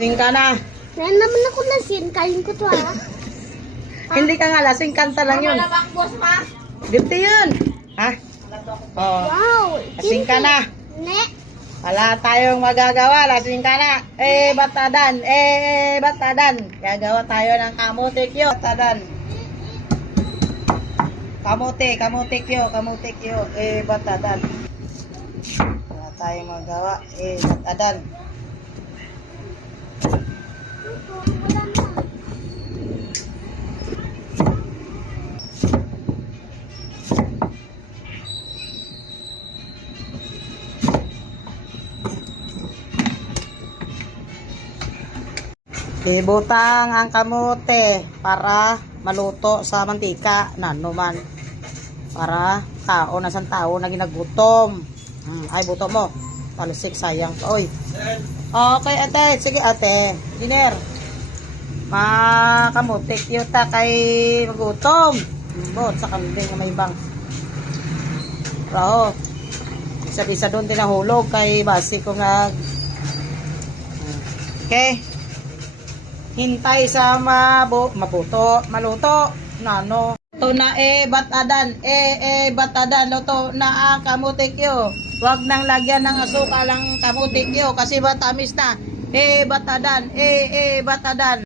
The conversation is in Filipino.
Lasing ka na. Meron naman ako lasing. Kain ko to Hindi ka nga lasing, kanta lang yun. Malabak boss ma. Dito yun. Ha? Oh. Wow. Lasing ka na. Ne. Wala tayong magagawa. Lasing ka na. Batadan. Batadan. Gagawa tayo ng kamote kyo. Batadan. Kamote kyo. Batadan. Wala tayong magawa. Batadan. Ibutang ang kamote para maluto sa mantika na naman. Para tao na sang tao na ginagutom. Ay, buto mo. Talisik, sayang. Oy. Okay, ate. Sige, ate. Diner. Kamote kita kay magutom. Bot sa kambing na may bang. Raho. Isa-isa doon tinahulog kay basi ko nag. Okay. Hintay sa maluto. Nano. Ito na batadan. Batadan. Luto na ang kamutikyo. Huwag nang lagyan ng asukal ang kamutikyo kasi batamis na. Batadan. Batadan.